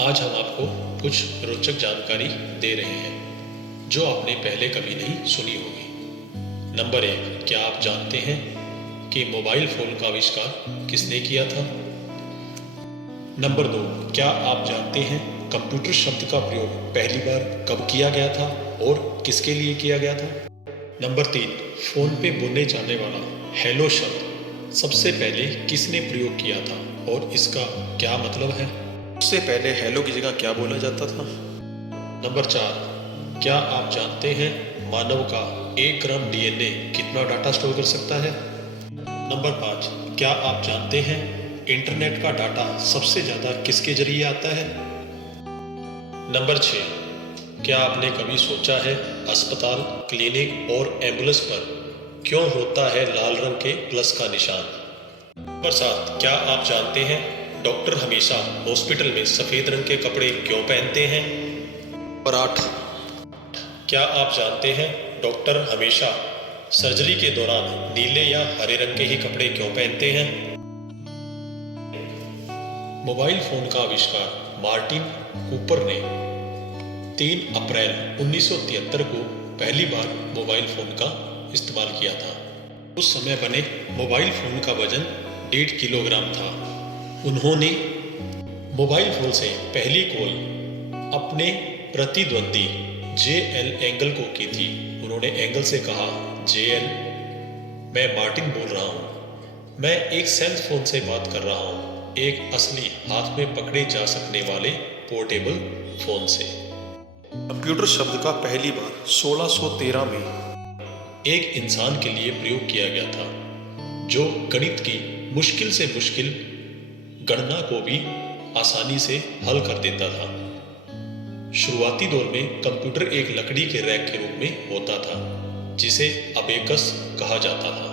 आज हम आपको कुछ रोचक जानकारी दे रहे हैं जो आपने पहले कभी नहीं सुनी होगी। नंबर 1, क्या आप जानते हैं कि मोबाइल फोन का आविष्कार किसने किया था? नंबर 2, क्या आप जानते हैं कंप्यूटर शब्द का प्रयोग पहली बार कब किया गया था और किसके लिए किया गया था? नंबर 3, फोन पे बोलने जाने वाला हेलो शब्द सबसे पहले किसने प्रयोग किया था और इसका क्या मतलब है? उससे पहले हेलो की जगह क्या बोला जाता था? नंबर 4, क्या आप जानते हैं मानव का 1 ग्राम डीएनए कितना डाटा स्टोर कर सकता है? नंबर 5, क्या आप जानते हैं इंटरनेट का डाटा सबसे ज्यादा किसके जरिए आता है? नंबर 6, क्या आपने कभी सोचा है अस्पताल, क्लिनिक और एम्बुलेंस पर क्यों होता है लाल रंग के प्लस का निशान? नंबर 7, क्या आप जानते हैं डॉक्टर हमेशा हॉस्पिटल में सफेद रंग के कपड़े क्यों पहनते हैं? नंबर 8, क्या आप जानते हैं डॉक्टर हमेशा सर्जरी के दौरान नीले या हरे रंग के ही कपड़े क्यों पहनते हैं? मोबाइल फोन का आविष्कार मार्टिन कूपर ने 3 अप्रैल 1973 को पहली बार मोबाइल फोन का इस्तेमाल किया था। उस समय बने मोबाइल फोन का वजन 1.5 किलोग्राम था। उन्होंने मोबाइल फोन से पहली कॉल अपने प्रतिद्वंदी JL एंगल को की थी। उन्होंने एंगल से कहा, JL, मैं मार्टिन बोल रहा हूँ। मैं एक सेल फोन से बात कर रहा हूँ, एक असली हाथ में पकड़े जा सकने वाले पोर्टेबल फोन से। कंप्यूटर शब्द का पहली बार 1613 में एक इंसान के लिए प्रयोग किया गया था जो गणित की मुश्किल से मुश्किल गणना को भी आसानी से हल कर देता था। शुरुआती दौर में कंप्यूटर एक लकड़ी के रैक के रूप में होता था जिसे अबेकस कहा जाता था।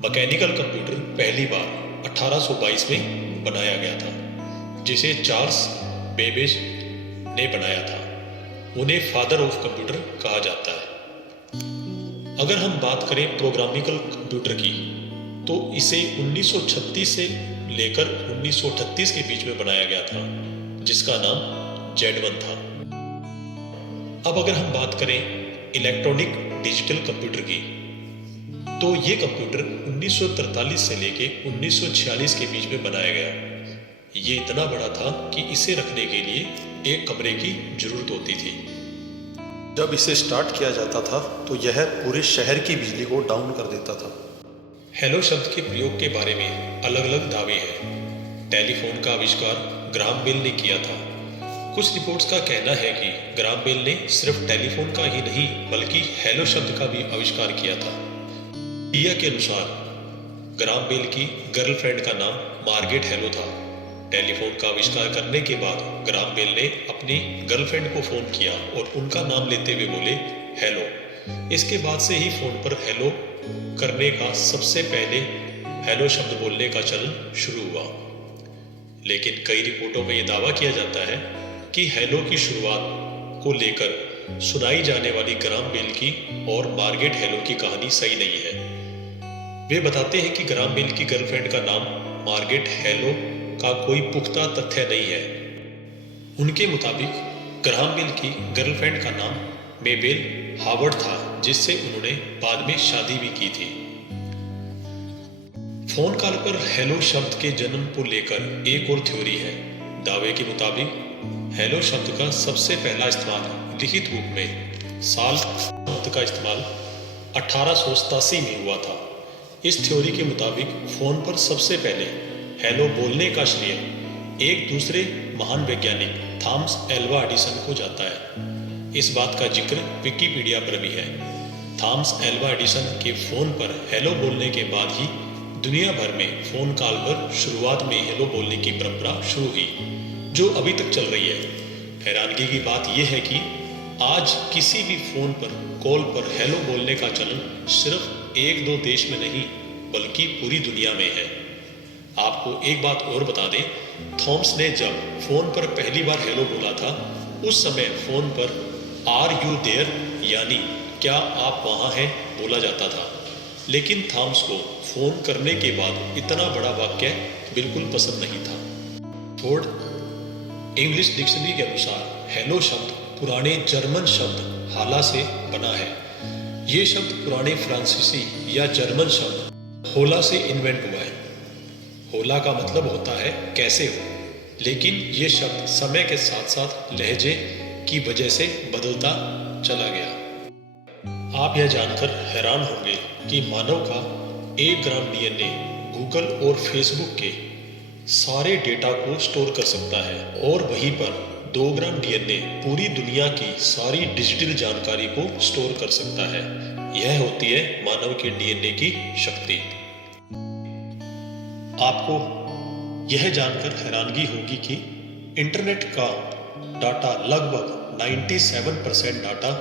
मैकेनिकल कंप्यूटर पहली बार 1822 में बनाया गया था जिसे चार्ल्स बेबेज ने बनाया था। उन्हें फादर ऑफ कंप्यूटर कहा जाता है। अगर हम बात करें प्रोग्रामिकल कंप्यूटर की तो इसे 1936 से लेकर 1938 के बीच में बनाया गया था जिसका नाम Z1 था। अब अगर हम बात करें इलेक्ट्रॉनिक डिजिटल कंप्यूटर की तो ये कंप्यूटर 1943 से लेके 1946 के बीच में बनाया गया। ये इतना बड़ा था कि इसे रखने के लिए एक कमरे की जरूरत होती थी। जब इसे स्टार्ट किया जाता था तो यह पूरे शहर की बिजली को डाउन कर देता था। हेलो शब्द के प्रयोग के बारे में अलग अलग दावे हैं। टेलीफोन का आविष्कार ग्राहम बेल ने किया था। कुछ रिपोर्ट्स का कहना है कि ग्राहम बेल ने सिर्फ टेलीफोन का ही नहीं बल्कि हेलो शब्द का भी आविष्कार किया था। मीडिया के अनुसार ग्राहम बेल की गर्लफ्रेंड का नाम मार्गरेट हेलो था। टेलीफोन का आविष्कार करने के बाद ग्राहम बेल ने अपनी गर्लफ्रेंड को फोन किया और उनका नाम लेते हुए बोले, हेलो। इसके बाद से ही फोन पर हेलो करने का सबसे पहले हेलो शब्द बोलने का चलन शुरू हुआ। लेकिन कई रिपोर्टों में यह दावा किया जाता है कि हेलो की शुरुआत को लेकर सुनाई जाने वाली ग्राहम बेल की और मार्गरेट हेलो की कहानी सही नहीं है। वे बताते हैं कि ग्राहम बेल की गर्लफ्रेंड का नाम मार्गरेट हेलो का कोई पुख्ता तथ्य नहीं है। उनके मुताबिक ग्राहम बेल की गर्लफ्रेंड का नाम मेबेल हावर्ड था जिससे उन्होंने बाद में शादी भी की थी। फोन कॉल पर हेलो शब्द के जन्म को लेकर एक और थ्योरी है। दावे के मुताबिक हेलो शब्द का सबसे पहला इस्तेमाल लिखित रूप में साल शब्द का इस्तेमाल 1887 में हुआ था। इस थ्योरी के मुताबिक फोन पर सबसे पहले हेलो बोलने का श्रेय एक दूसरे महान वैज्ञानिक थॉमस एल्वा एडिसन को जाता है। इस बात का जिक्र विकिपीडिया पर भी है। थॉमस एल्वा एडिसन के फोन पर हेलो बोलने के बाद ही दुनिया भर में फोन कॉल पर शुरुआत में हेलो बोलने की परंपरा शुरू हुई जो अभी तक चल रही है। हैरानगी की बात यह है कि आज किसी भी फोन पर कॉल पर हेलो बोलने का चलन सिर्फ 1-2 देश में नहीं बल्कि पूरी दुनिया में है। आपको एक बात और बता दें, थॉमस ने जब फोन पर पहली बार हेलो बोला था उस समय फोन पर आर यू देयर यानी क्या आप वहां हैं बोला जाता था। लेकिन थॉमस को फोन करने के बाद इतना बड़ा वाक्य बिल्कुल पसंद नहीं था। फोर्ड इंग्लिश डिक्शनरी के अनुसार हेलो शब्द पुराने जर्मन शब्द हाला से बना है। ये शब्द पुराने फ्रांसीसी या जर्मन शब्द होला से इन्वेंट हुआ है। होला का मतलब होता है कैसे हो, लेकिन ये शब्द समय के साथ साथ लहजे की वजह से बदलता चला गया। आप यह जानकर हैरान होंगे कि मानव का 1 ग्राम डीएनए गूगल और फेसबुक के सारे डेटा को स्टोर कर सकता है और वहीं पर 2 ग्राम डीएनए पूरी दुनिया की सारी डिजिटल जानकारी को स्टोर कर सकता है। यह होती है मानव के डीएनए की शक्ति। आपको यह जानकर हैरानगी होगी कि इंटरनेट का डाटा लगभग 97% डाटा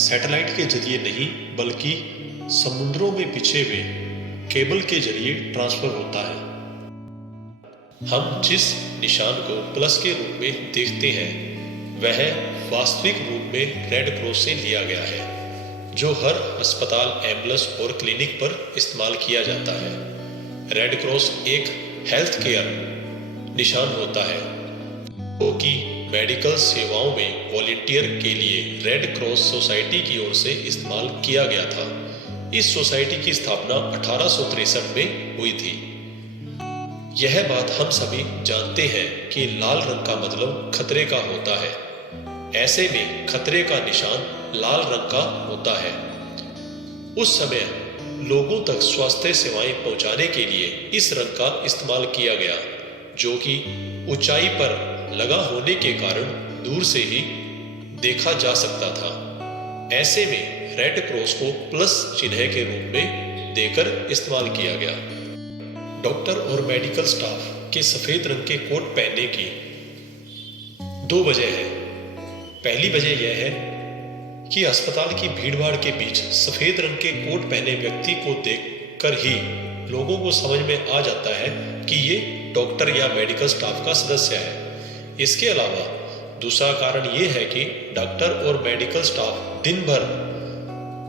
सैटेलाइट के जरिए नहीं बल्कि समुद्रों में बिछे हुए केबल के जरिए ट्रांसफर होता है। हम जिस निशान को प्लस के रूप में देखते हैं वह वास्तविक रूप में रेड क्रॉस से लिया गया है, जो हर अस्पताल, एम्बुलेंस और क्लिनिक पर इस्तेमाल किया जाता है। रेड क्रॉस एक हेल्थ केयर निशान होता है जो कि मेडिकल सेवाओं में वॉलंटियर के लिए रेड क्रॉस सोसाइटी की ओर से इस्तेमाल किया गया था। इस सोसाइटी की स्थापना 1863 में हुई थी। यह बात हम सभी जानते हैं कि लाल रंग का मतलब खतरे का होता है। ऐसे में खतरे का निशान लाल रंग का होता है। उस समय लोगों तक स्वास्थ्य सेवाएं पहुंचाने के लिए इस रंग का इस्तेमाल किया गया, जो कि ऊंचाई पर लगा होने के कारण दूर से ही देखा जा सकता था। ऐसे में रेड क्रॉस को प्लस चिन्ह के रूप में देकर इस्तेमाल किया गया। डॉक्टर और मेडिकल स्टाफ के सफेद रंग के कोट पहनने की 2 वजह है। पहली वजह यह है कि अस्पताल की भीड़भाड़ के बीच सफेद रंग के कोट पहने व्यक्ति को देखकर ही लोगों को समझ में आ जाता है कि ये डॉक्टर या मेडिकल स्टाफ का सदस्य है। इसके अलावा दूसरा कारण ये है कि डॉक्टर और मेडिकल स्टाफ दिन भर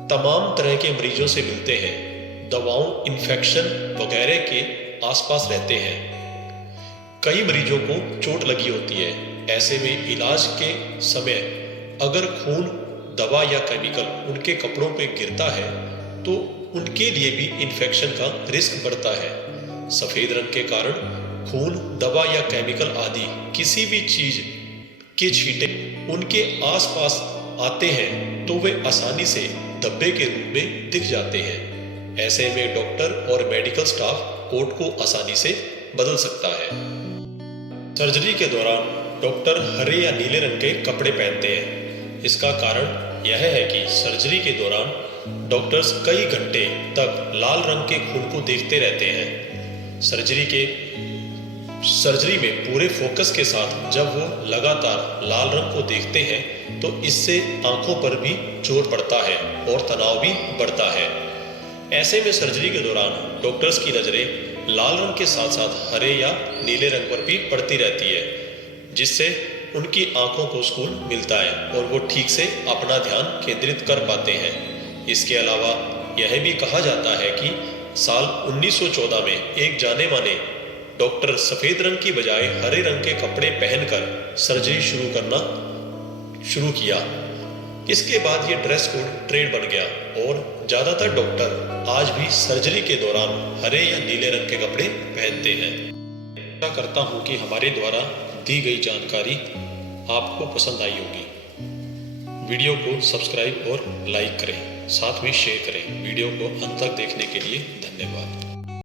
तमाम तरह के मरीजों से मिलते हैं, दवाओं, इन्फेक्शन वगैरह के आसपास रहते हैं। कई मरीजों को चोट लगी होती है। ऐसे में इलाज के समय अगर खून, दवा या केमिकल उनके कपड़ों पे गिरता है तो उनके लिए भी इन्फेक्शन का रिस्क बढ़ता है। सफेद रंग के कारण खून, दवा या केमिकल आदि किसी भी चीज के छींटे उनके आसपास आते हैं तो वे आसानी से धब्बे के रूप में दिख जाते हैं। ऐसे में डॉक्टर और मेडिकल स्टाफ कोट को आसानी से बदल सकता है। सर्जरी के दौरान डॉक्टर हरे या नीले रंग के कपड़े पहनते हैं। इसका कारण यह है कि सर्जरी के दौरान डॉक्टर्स कई घंटे तक लाल रंग के खून को देखते रहते हैं। सर्जरी में पूरे फोकस के साथ जब वो लगातार लाल रंग को देखते हैं तो इससे आंखों पर भी जोर पड़ता है और तनाव भी बढ़ता है। ऐसे में सर्जरी के दौरान डॉक्टर्स की नजरें लाल रंग के साथ साथ हरे या नीले रंग पर भी पड़ती रहती है, जिससे उनकी आंखों को सुकून मिलता है और वो ठीक से अपना ध्यान केंद्रित कर पाते हैं। इसके अलावा यह भी कहा जाता है कि साल 1914 में एक जाने माने डॉक्टर सफेद रंग की बजाय हरे रंग के कपड़े पहनकर सर्जरी शुरू किया। इसके बाद ये ड्रेस कोड ट्रेंड बन गया और ज्यादातर डॉक्टर आज भी सर्जरी के दौरान हरे या नीले रंग के कपड़े पहनते हैं। आशा करता हूँ कि हमारे द्वारा दी गई जानकारी आपको पसंद आई होगी। वीडियो को सब्सक्राइब और लाइक करें, साथ में शेयर करें। वीडियो को अंत तक देखने के लिए धन्यवाद।